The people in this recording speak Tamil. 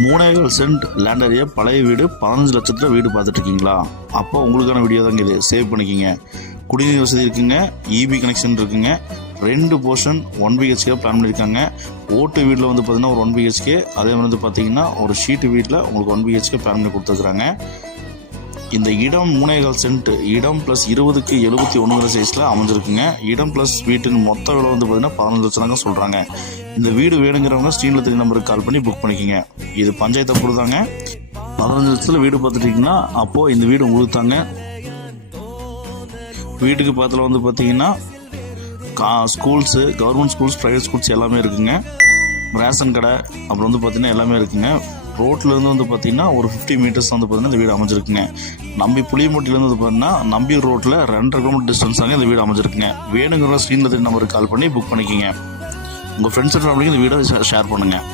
3.5 சென்ட் லேண்ட் ஏரியா, பழைய வீடு, 15 லட்சத்தில் வீடு பார்த்துட்டு இருக்கீங்களா? அப்போ உங்களுக்கான வீடியோ தாங்க இது. சேவ் பண்ணிக்கிங்க. குடிநீர் வசதி இருக்குங்க, இபி கனெக்ஷன் இருக்குங்க, 2 போர்ஷன் 1 BHK பிளான் பண்ணியிருக்காங்க. ஓட்டு வீட்டில் வந்து பார்த்தீங்கன்னா ஒரு 1 BHK, அதே மாதிரி வந்து பார்த்தீங்கன்னா ஒரு ஷீட்டு வீட்டில் உங்களுக்கு 1 BHK பிளான் பண்ணி கொடுத்துருக்குறாங்க. இந்த இடம் 3.5 சென்ட் இடம் ப்ளஸ் 20க்கு 71 சைஸில் அமைஞ்சிருக்குங்க. இடம் ப்ளஸ் வீட்டின் மொத்த விலை வந்து பார்த்தீங்கன்னா 15 லட்சம் தாங்க சொல்கிறாங்க. இந்த வீடு வேணுங்கிறவங்க ஸ்க்ரீனில் தெரிய நம்பருக்கு கால் பண்ணி புக் பண்ணிக்கிங்க. இது பஞ்சாயத்தை கொடுத்தாங்க. 15 லட்சத்தில் வீடு பார்த்துட்டிங்கன்னா அப்போது இந்த வீடு உங்களுக்கு தாங்க. வீட்டுக்கு பக்கத்தில் வந்து பார்த்தீங்கன்னா schools, government schools, private schools எல்லாமே இருக்குங்க. ரேஷன் கடை அப்புறம் வந்து பார்த்தீங்கன்னா எல்லாமே இருக்குங்க. ரோட்லேருந்து வந்து பார்த்தீங்கன்னா ஒரு 50 மீட்டர்ஸ் வந்து பார்த்தீங்கன்னா இந்த வீடு அமைஞ்சிருக்குங்க. நம்பி புளியமூட்டிலேருந்து வந்து பார்த்தீங்கன்னா நம்பி ரோட்டில் 2.5 கிலோமீட்டர் டிஸ்டன்ஸ் தாங்க இந்த வீடு அமைஞ்சிருக்குங்க. வேணுங்கிற ஸ்க்ரீனில் நம்பருக்கு கால் பண்ணி புக் பண்ணிக்கிங்க. உங்கள் ஃப்ரெண்ட்ஸ் அண்ட் ஃபேமிலிக்கு இந்த வீடை ஷேர் பண்ணுங்கள்.